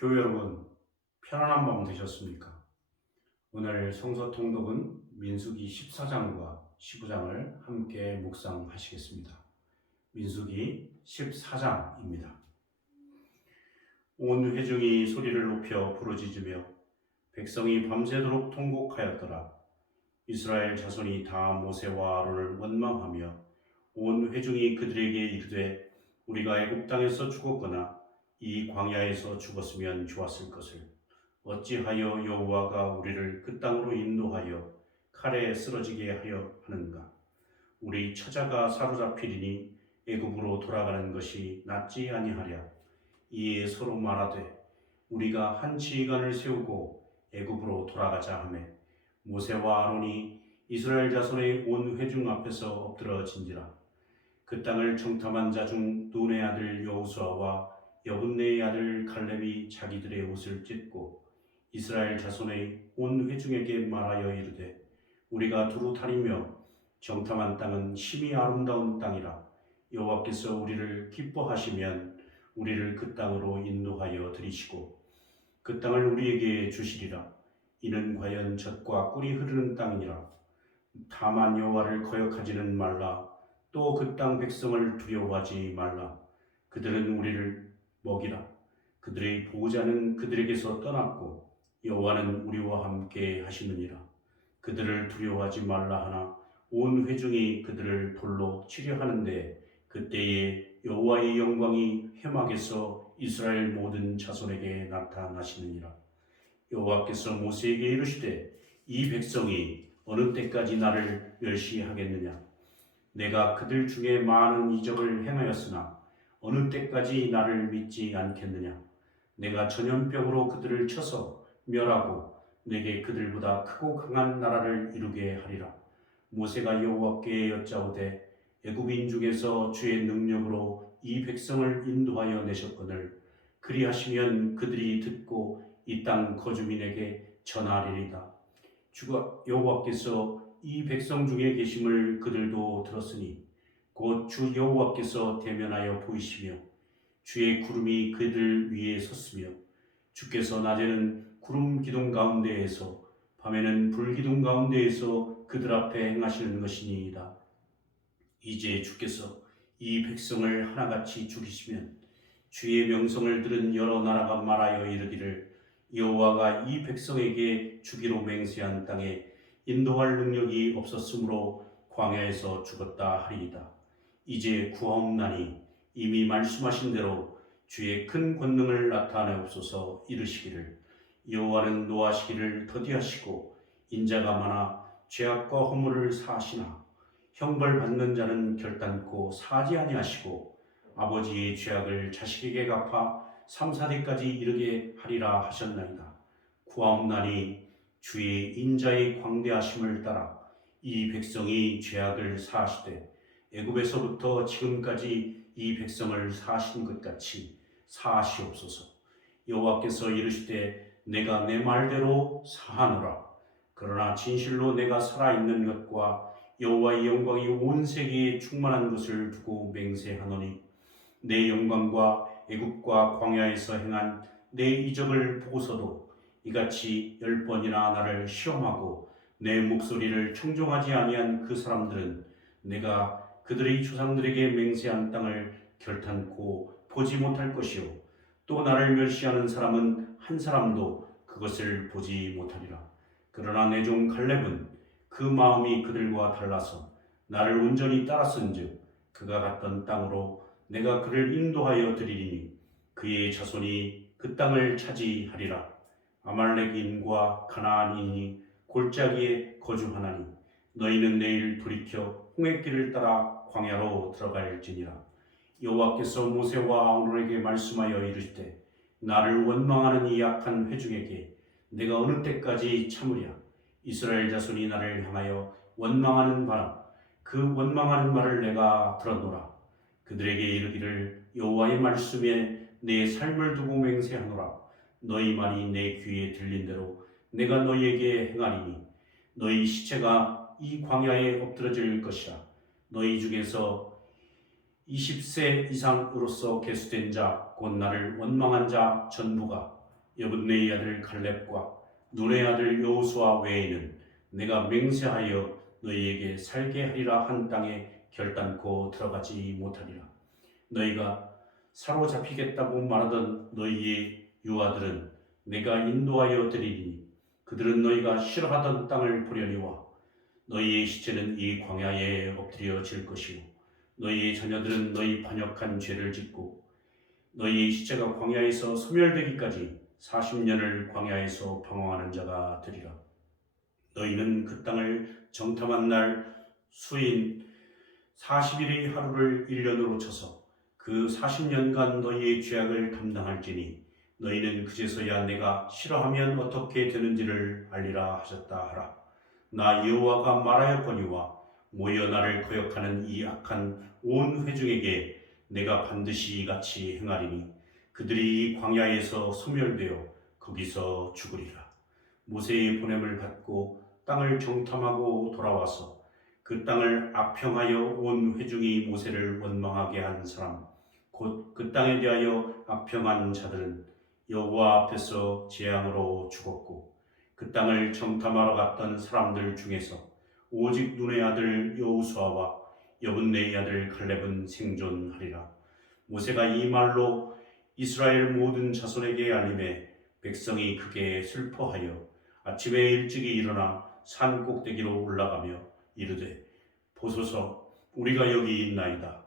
교회 여러분, 편안한 밤 되셨습니까? 오늘 성서 통독은 민수기 14장과 15장을 함께 묵상하시겠습니다. 민수기 14장입니다. 온 회중이 소리를 높여 부르짖으며 백성이 밤새도록 통곡하였더라. 이스라엘 자손이 다 모세와 아론을 원망하며 온 회중이 그들에게 이르되 우리가 애굽 땅에서 죽었거나 이 광야에서 죽었으면 좋았을 것을 어찌하여 여호와가 우리를 그 땅으로 인도하여 칼에 쓰러지게 하려 하는가? 우리 처자가 사로잡히리니 애굽으로 돌아가는 것이 낫지 아니하랴. 이에 서로 말하되 우리가 한 지휘관을 세우고 애굽으로 돌아가자 하매 모세와 아론이 이스라엘 자손의 온 회중 앞에서 엎드러진지라. 그 땅을 청탐한 자 중 눈의 아들 여호수아와 여분네의 아들 갈렙이 자기들의 옷을 찢고 이스라엘 자손의 온 회중에게 말하여 이르되 우리가 두루 다니며 정탐한 땅은 심히 아름다운 땅이라. 여호와께서 우리를 기뻐하시면 우리를 그 땅으로 인도하여 들이시고 그 땅을 우리에게 주시리라. 이는 과연 젖과 꿀이 흐르는 땅이니라. 다만 여호와를 거역하지는 말라. 또 그 땅 백성을 두려워하지 말라. 그들은 우리를 먹이라. 그들의 보호자는 그들에게서 떠났고 여호와는 우리와 함께 하시느니라. 그들을 두려워하지 말라 하나 온 회중이 그들을 돌로 치려 하는데 그때에 여호와의 영광이 회막에서 이스라엘 모든 자손에게 나타나시느니라. 여호와께서 모세에게 이르시되 이 백성이 어느 때까지 나를 멸시하겠느냐? 내가 그들 중에 많은 이적을 행하였으나 어느 때까지 나를 믿지 않겠느냐? 내가 전염병으로 그들을 쳐서 멸하고 내게 그들보다 크고 강한 나라를 이루게 하리라. 모세가 여호와께 여짜오되 애굽인 중에서 주의 능력으로 이 백성을 인도하여 내셨거늘 그리하시면 그들이 듣고 이 땅 거주민에게 전하리이다. 주가 여호와께서 이 백성 중에 계심을 그들도 들었으니 곧 주 여호와께서 대면하여 보이시며 주의 구름이 그들 위에 섰으며 주께서 낮에는 구름 기둥 가운데에서 밤에는 불 기둥 가운데에서 그들 앞에 행하시는 것이니이다. 이제 주께서 이 백성을 하나같이 죽이시면 주의 명성을 들은 여러 나라가 말하여 이르기를 여호와가 이 백성에게 주기로 맹세한 땅에 인도할 능력이 없었으므로 광야에서 죽었다 하리이다. 이제 구하옵나니 이미 말씀하신 대로 주의 큰 권능을 나타내옵소서. 이르시기를 여호와는 노하시기를 더디하시고 인자가 많아 죄악과 허물을 사하시나 형벌 받는 자는 결단코 사지 아니하시고 아버지의 죄악을 자식에게 갚아 3, 4대까지 이르게 하리라 하셨나이다. 구하옵나니 주의 인자의 광대하심을 따라 이 백성이 죄악을 사하시되 애굽에서부터 지금까지 이 백성을 사하신 것 같이 사하시옵소서. 여호와께서 이르시되 내가 내 말대로 사하노라. 그러나 진실로 내가 살아있는 것과 여호와의 영광이 온 세계에 충만한 것을 두고 맹세하노니 내 영광과 애굽과 광야에서 행한 내 이적을 보고서도 이같이 10번이나 나를 시험하고 내 목소리를 청종하지 아니한 그 사람들은 내가 그들의 조상들에게 맹세한 땅을 결탄코 보지 못할 것이요 또 나를 멸시하는 사람은 한 사람도 그것을 보지 못하리라. 그러나 내 종 갈렙은 그 마음이 그들과 달라서 나를 온전히 따랐은즉 그가 갔던 땅으로 내가 그를 인도하여 드리리니 그의 자손이 그 땅을 차지하리라. 아말렉인과 가나안인이 골짜기에 거주하나니 너희는 내일 돌이켜 홍해길을 따라 광야로 들어갈지니라. 여호와께서 모세와 아론에게 말씀하여 이르시되 나를 원망하는 이 악한 회중에게 내가 어느 때까지 참으랴. 이스라엘 자손이 나를 향하여 원망하는 바라. 그 원망하는 말을 내가 들었노라. 그들에게 이르기를 여호와의 말씀에 내 삶을 두고 맹세하노라. 너희 말이 내 귀에 들린 대로 내가 너희에게 행하리니 너희 시체가 이 광야에 엎드러질 것이라. 너희 중에서 20세 이상으로서 계수된 자 곧 나를 원망한 자 전부가 여분네 아들 갈렙과 눈의 아들 여호수아 외에는 내가 맹세하여 너희에게 살게 하리라 한 땅에 결단코 들어가지 못하리라. 너희가 사로잡히겠다고 말하던 너희의 유아들은 내가 인도하여 드리리니 그들은 너희가 싫어하던 땅을 보려니와 너희의 시체는 이 광야에 엎드려질 것이요 너희의 자녀들은 너희 반역한 죄를 짓고 너희의 시체가 광야에서 소멸되기까지 40년을 광야에서 방황하는 자가 되리라. 너희는 그 땅을 정탐한 날 수인 40일의 하루를 1년으로 쳐서 그 40년간 너희의 죄악을 담당할지니 너희는 그제서야 내가 싫어하면 어떻게 되는지를 알리라 하셨다 하라. 나 여호와가 말하였거니와 모여 나를 거역하는 이 악한 온 회중에게 내가 반드시 이같이 행하리니 그들이 이 광야에서 소멸되어 거기서 죽으리라. 모세의 보냄을 받고 땅을 정탐하고 돌아와서 그 땅을 악평하여 온 회중이 모세를 원망하게 한 사람 곧 그 땅에 대하여 악평한 자들은 여호와 앞에서 재앙으로 죽었고 그 땅을 정탐하러 갔던 사람들 중에서 오직 눈의 아들 여호수아와 여분네의 아들 갈렙은 생존하리라. 모세가 이 말로 이스라엘 모든 자손에게 알림해 백성이 크게 슬퍼하여 아침에 일찍이 일어나 산 꼭대기로 올라가며 이르되 보소서 우리가 여기 있나이다.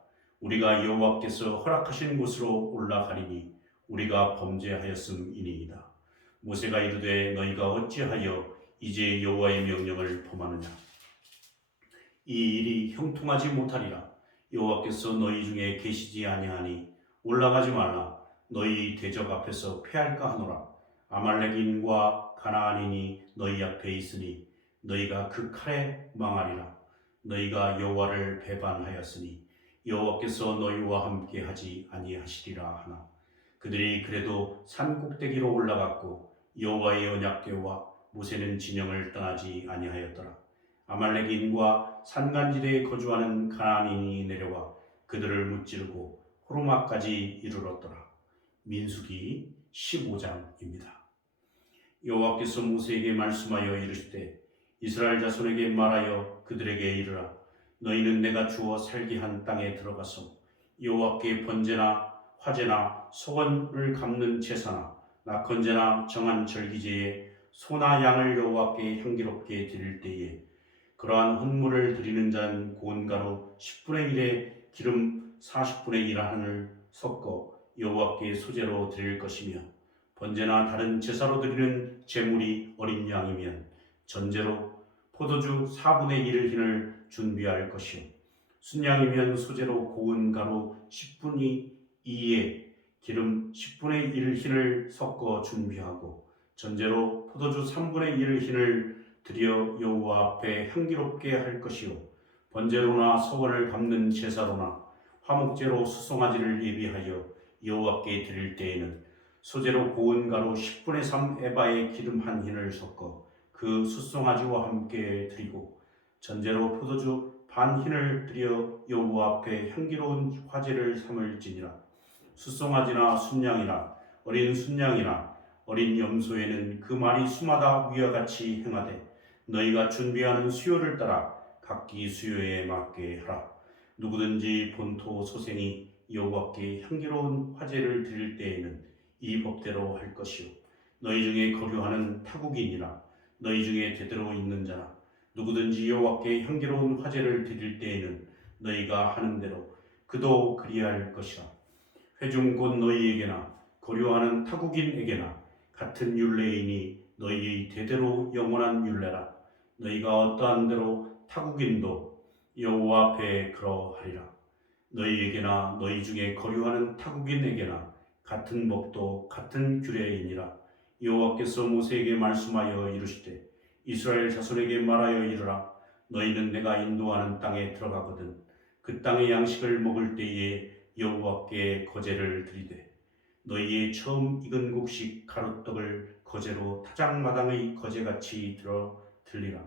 우리가 여호와께서 허락하신 곳으로 올라가리니 우리가 범죄하였음이니이다. 모세가 이르되 너희가 어찌하여 이제 여호와의 명령을 범하느냐. 이 일이 형통하지 못하리라. 여호와께서 너희 중에 계시지 아니하니 올라가지 말라. 너희 대적 앞에서 패할까 하노라. 아말렉인과 가나안인이 너희 앞에 있으니 너희가 그 칼에 망하리라. 너희가 여호와를 배반하였으니 여호와께서 너희와 함께 하지 아니하시리라 하나. 그들이 그래도 산 꼭대기로 올라갔고 여호와의 언약궤와 모세는 진영을 떠나지 아니하였더라. 아말렉인과 산간지대에 거주하는 가나안인이 내려와 그들을 무찌르고 호르마까지 이르렀더라. 민수기 15장입니다. 여호와께서 모세에게 말씀하여 이르시되 이스라엘 자손에게 말하여 그들에게 이르라. 너희는 내가 주어 살게 한 땅에 들어가서 여호와께 번제나 화제나 소원을 갚는 제사나 낙헌제나 정한 절기제에 소나 양을 여호와께 향기롭게 드릴 때에 그러한 헌물을 드리는 자는 고운 가루 10분의 1에 기름 40분의 1 한을 섞어 여호와께 소제로 드릴 것이며 번제나 다른 제사로 드리는 제물이 어린 양이면 전제로 포도주 4분의 1 hin을 준비할 것이요 순양이면 소제로 고운 가루 10분의 2에 기름 10분의 1 hin을 섞어 준비하고 전제로 포도주 3분의 1 hin을 드려 여호와 앞에 향기롭게 할 것이요 번제로나 소원을 갚는 제사로나 화목제로 수송아지를 예비하여 여호와께 드릴 때에는 소제로 고운 가루 10분의 3 에바에 기름 한 hin을 섞어 그 수송아지와 함께 드리고 전제로 포도주 반 hin을 드려 여호와 앞에 향기로운 화제를 삼을지니라. 수송아지나 순양이나 어린 순양이나 어린 염소에는 그 말이 수마다 위와 같이 행하되 너희가 준비하는 수요를 따라 각기 수요에 맞게 하라. 누구든지 본토 소생이 여호와께 향기로운 화제를 드릴 때에는 이 법대로 할 것이요 너희 중에 거류하는 타국인이나 너희 중에 대대로 있는 자나 누구든지 여호와께 향기로운 화제를 드릴 때에는 너희가 하는 대로 그도 그리할 것이라. 회중 곧 너희에게나 거류하는 타국인에게나 같은 율례이니 너희의 대대로 영원한 율례라. 너희가 어떠한 대로 타국인도 여호와 앞에 그러하리라. 너희에게나 너희 중에 거류하는 타국인에게나 같은 법도 같은 규례이니라. 여호와께서 모세에게 말씀하여 이르시되 이스라엘 자손에게 말하여 이르라. 너희는 내가 인도하는 땅에 들어가거든 그 땅의 양식을 먹을 때에 여호와께 거제를 드리되 너희의 처음 익은 곡식 가루떡을 거제로 타작마당의 거제같이 들리라.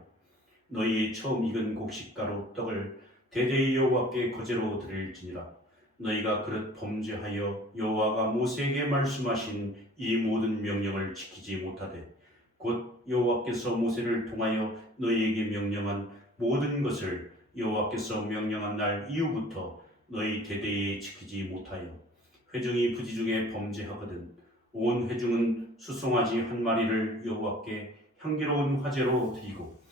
너희의 처음 익은 곡식 가루떡을 대대의 여호와께 거제로 드릴지니라. 너희가 그릇 범죄하여 여호와가 모세에게 말씀하신 이 모든 명령을 지키지 못하되 곧 여호와께서 모세를 통하여 너희에게 명령한 모든 것을 여호와께서 명령한 날 이후부터 너희 대대에 지키지 못하여 회중이 부지 중에 범죄하거든 온 회중은 수송아지 한 마리를 여호와께 향기로운 화제로 드리고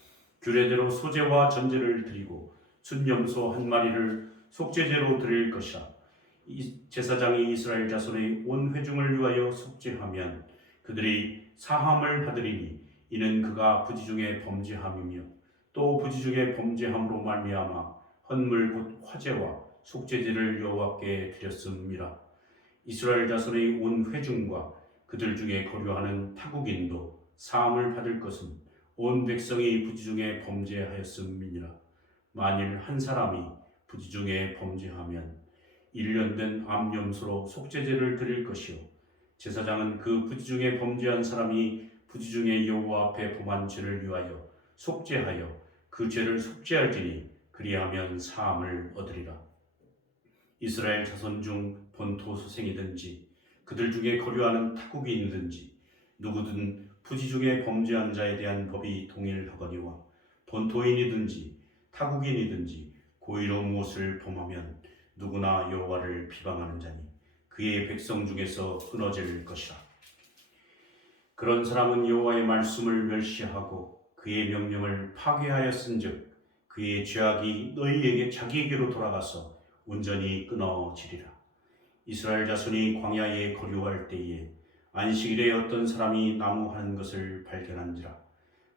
규례대로 소제와 전제를 드리고 순염소 한 마리를 속죄제로 드릴 것이라. 이 제사장이 이스라엘 자손의 온 회중을 위하여 속죄하면 그들이 사함을 받으리니 이는 그가 부지 중에 범죄함이며 또 부지 중에 범죄함으로 말미암아 헌물 곧 화제와 속죄제를 여호와께 드렸음이라. 이스라엘 자손의 온 회중과 그들 중에 거류하는 타국인도 사함을 받을 것은 온 백성이 부지 중에 범죄하였음이니라. 만일 한 사람이 부지 중에 범죄하면 1년 된 암염소로 속죄제를 드릴 것이요 제사장은 그 부지 중에 범죄한 사람이 부지 중에 여호와 앞에 범한 죄를 위하여 속죄하여 그 죄를 속죄할지니 그리하면 사함을 얻으리라. 이스라엘 자손 중 본토 소생이든지 그들 중에 거류하는 타국인이든지 누구든 부지 중에 범죄한 자에 대한 법이 동일하거니와 본토인이든지 타국인이든지 고의로 무엇을 범하면 누구나 여호와를 비방하는 자니 그의 백성 중에서 끊어질 것이라. 그런 사람은 여호와의 말씀을 멸시하고 그의 명령을 파괴하였은즉 그의 죄악이 너희에게 자기에게로 돌아가서 온전히 끊어지리라. 이스라엘 자손이 광야에 거류할 때에 안식일에 어떤 사람이 나무하는 것을 발견한지라.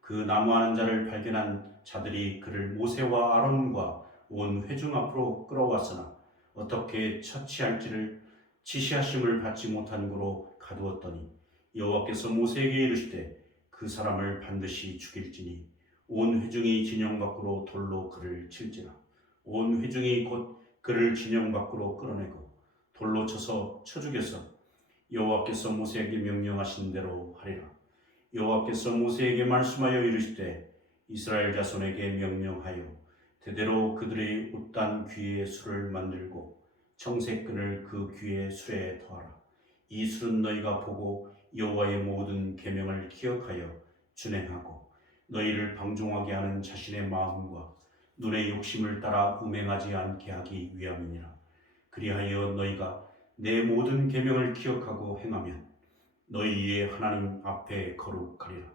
그 나무하는 자를 발견한 자들이 그를 모세와 아론과 온 회중 앞으로 끌어왔으나 어떻게 처치할지를 지시하심을 받지 못한 고로 가두었더니 여호와께서 모세에게 이르시되 그 사람을 반드시 죽일지니 온 회중이 진영 밖으로 돌로 그를 칠지라. 온 회중이 곧 그를 진영 밖으로 끌어내고 돌로 쳐서 쳐 죽여서 여호와께서 모세에게 명령하신 대로 하리라. 여호와께서 모세에게 말씀하여 이르시되 이스라엘 자손에게 명령하여 대대로 그들의 웃단 귀에 술을 만들고 청색끈을 그 귀에 술에 더하라. 이 술은 너희가 보고 여호와의 모든 계명을 기억하여 준행하고 너희를 방종하게 하는 자신의 마음과 눈의 욕심을 따라 음행하지 않게 하기 위함이니라. 그리하여 너희가 내 모든 계명을 기억하고 행하면 너희의 하나님 앞에 거룩하리라.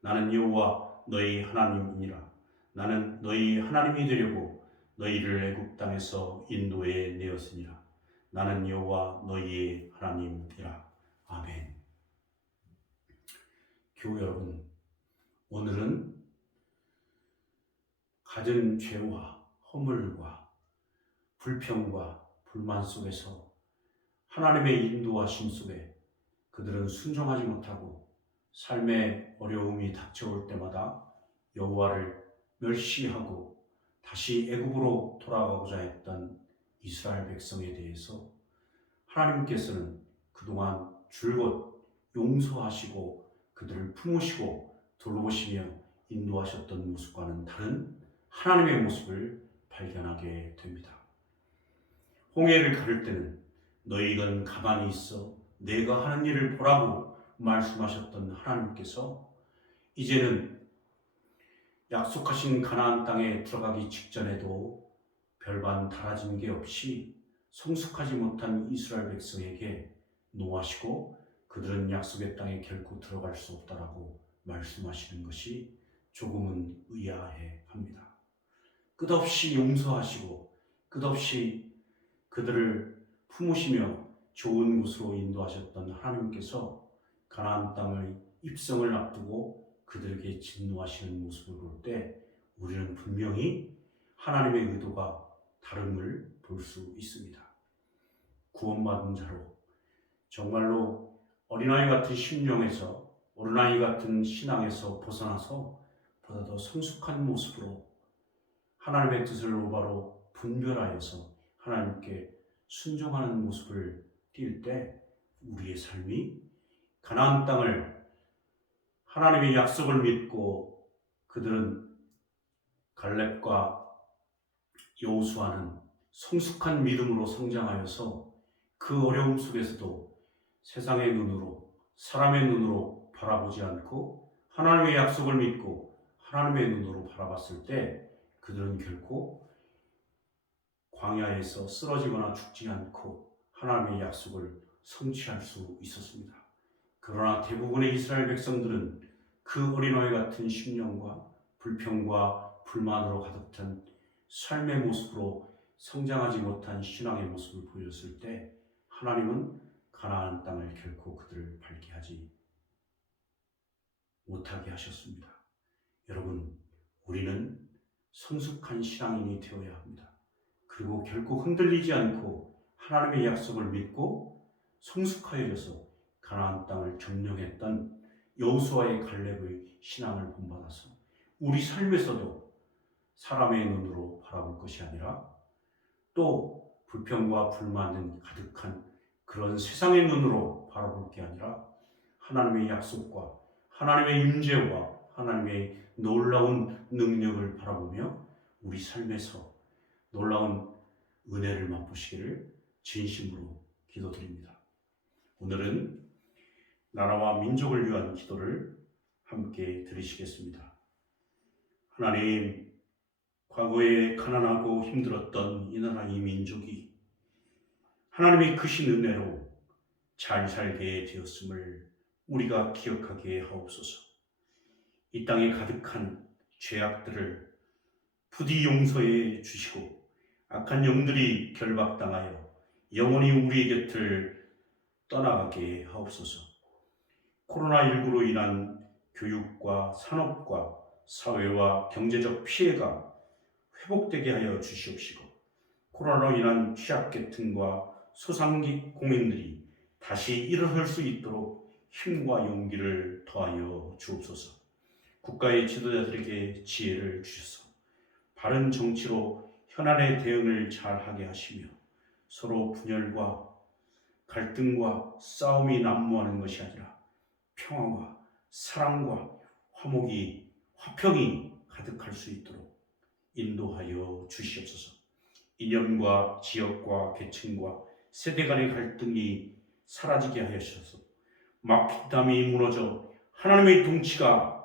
나는 여호와 너희 하나님이니라. 나는 너희 하나님이 되려고 너희를 애굽 땅에서 인도해 내었으니라. 나는 여호와 너희의 하나님이라. 아멘. 교회 여러분, 오늘은 갖은 죄와 허물과 불평과 불만 속에서 하나님의 인도하심 속에 그들은 순종하지 못하고 삶의 어려움이 닥쳐올 때마다 여호와를 멸시하고 다시 애굽으로 돌아가고자 했던 이스라엘 백성에 대해서 하나님께서는 그동안 줄곧 용서하시고 그들을 품으시고 돌보시며 인도하셨던 모습과는 다른 하나님의 모습을 발견하게 됩니다. 홍해를 가를 때는 너희는 가만히 있어 내가 하는 일을 보라고 말씀하셨던 하나님께서 이제는 약속하신 가나안 땅에 들어가기 직전에도 별반 달라진 게 없이 성숙하지 못한 이스라엘 백성에게 노하시고 그들은 약속의 땅에 결코 들어갈 수 없다라고 말씀하시는 것이 조금은 의아해 합니다. 끝없이 용서하시고 끝없이 그들을 품으시며 좋은 곳으로 인도하셨던 하나님께서 가나안 땅의 입성을 앞두고 그들에게 진노하시는 모습을 볼 때 우리는 분명히 하나님의 의도가 다름을 볼 수 있습니다. 구원받은 자로 정말로 어린아이 같은 심령에서 어린아이 같은 신앙에서 벗어나서 보다 더 성숙한 모습으로 하나님의 뜻을 올바로 분별하여서 하나님께 순종하는 모습을 띌 때 우리의 삶이 가나안 땅을 하나님의 약속을 믿고 그들은 갈렙과 여호수아는 성숙한 믿음으로 성장하여서 그 어려움 속에서도 세상의 눈으로 사람의 눈으로 바라보지 않고 하나님의 약속을 믿고 하나님의 눈으로 바라봤을 때 그들은 결코 광야에서 쓰러지거나 죽지 않고 하나님의 약속을 성취할 수 있었습니다. 그러나 대부분의 이스라엘 백성들은 그 어린아이 같은 심령과 불평과 불만으로 가득 찬 삶의 모습으로 성장하지 못한 신앙의 모습을 보였을 때 하나님은 가나안 땅을 결코 그들을 밟게 하지 못하게 하셨습니다. 여러분, 우리는 성숙한 신앙인이 되어야 합니다. 그리고 결코 흔들리지 않고 하나님의 약속을 믿고 성숙하여져서 가나안 땅을 점령했던 여호수아의 갈렙의 신앙을 본받아서 우리 삶에서도 사람의 눈으로 바라볼 것이 아니라 또 불평과 불만은 가득한 그런 세상의 눈으로 바라볼 게 아니라 하나님의 약속과 하나님의 임재와 하나님의 놀라운 능력을 바라보며 우리 삶에서 놀라운 은혜를 맛보시기를 진심으로 기도드립니다. 오늘은 나라와 민족을 위한 기도를 함께 드리시겠습니다. 하나님, 과거에 가난하고 힘들었던 이 나라 이 민족이 하나님의 크신 은혜로 잘 살게 되었음을 우리가 기억하게 하옵소서. 이 땅에 가득한 죄악들을 부디 용서해 주시고 악한 영들이 결박당하여 영원히 우리 곁을 떠나가게 하옵소서. 코로나19로 인한 교육과 산업과 사회와 경제적 피해가 회복되게 하여 주시옵시고 코로나로 인한 취약계층과 소상공인들이 다시 일어설 수 있도록 힘과 용기를 더하여 주옵소서. 국가의 지도자들에게 지혜를 주셔서 바른 정치로 현안의 대응을 잘하게 하시며 서로 분열과 갈등과 싸움이 난무하는 것이 아니라 평화와 사랑과 화평이 가득할 수 있도록 인도하여 주시옵소서. 이념과 지역과 계층과 세대 간의 갈등이 사라지게 하셔서 막힌 담이 무너져 하나님의 통치가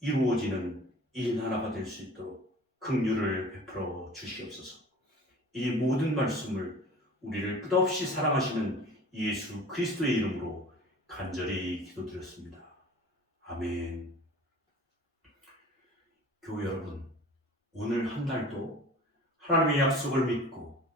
이루어지는 이 나라가 될 수 있도록 긍휼을 베풀어 주시옵소서. 이 모든 말씀을 우리를 끝없이 사랑하시는 예수 그리스도의 이름으로 간절히 기도드렸습니다. 아멘. 교회 여러분, 오늘 한 달도 하나님의 약속을 믿고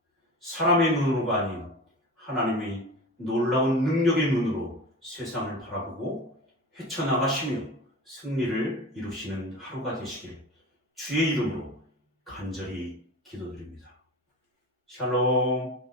사람의 눈으로가 아닌 하나님의 놀라운 능력의 눈으로 세상을 바라보고 헤쳐나가시며 승리를 이루시는 하루가 되시길 주의 이름으로 간절히 기도드립니다. 샬롬.